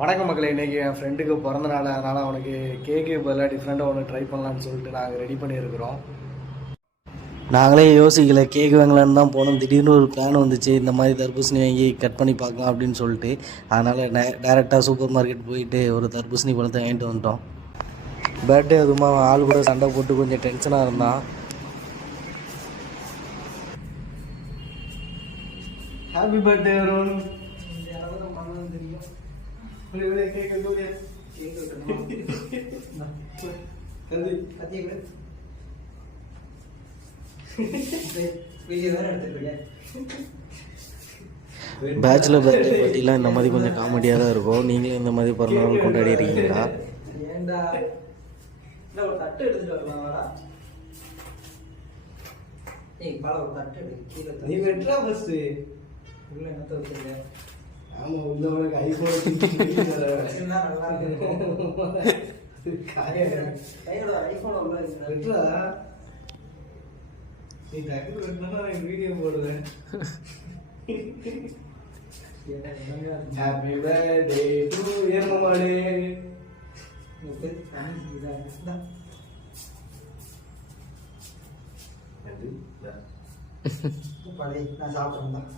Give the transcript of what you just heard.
வணக்கம் மக்களே, இன்றைக்கி என் ஃப்ரெண்டுக்கு பிறந்த நாள். அதனால் அவனுக்கு கேக்கு பதிலாக டிஃப்ரெண்ட்டாக ஒன்று ட்ரை பண்ணலான்னு சொல்லிட்டு நாங்கள் ரெடி பண்ணியிருக்கிறோம். நாங்களே யோசிக்கல, கேக்கு வாங்கலான்னு தான் போனோம். திடீர்னு ஒரு பிளான் வந்துச்சு, இந்த மாதிரி தர்பூசணி வாங்கி கட் பண்ணி பார்க்கலாம் அப்படின்னு சொல்லிட்டு. அதனால் டேரெக்டாக சூப்பர் மார்க்கெட் போயிட்டு ஒரு தர்பூசணி பழத்தை வாங்கிட்டு வந்துட்டோம். பர்த்டே அதுமா ஆள் கூட சண்டை போட்டு கொஞ்சம் டென்ஷனாக இருந்தான். Happy birthday Arun. Bachelor birthday பார்ட்டிலாம் இந்த மாதிரி கொஞ்சம் காமெடியாக தான் இருக்கும். நீங்களும் இந்த மாதிரி பிறந்தநாள் கொண்டாடி இருக்கீங்களா? நீ வெட்றா ஃபர்ஸ்ட். உள்ள என்ன தோத்துங்க? ஆமா, உள்ள உனக்கு ஐபோன் நல்லா இருக்கு. கையோட ஐபோன் உள்ள வெட்றா. நீ டக்கு வெட்றனா நான் வீடியோ போடுவேன். ஹேப்பி பர்த்டே டு ஏர்மமாடே. நான் சாப்பிட்றேன்.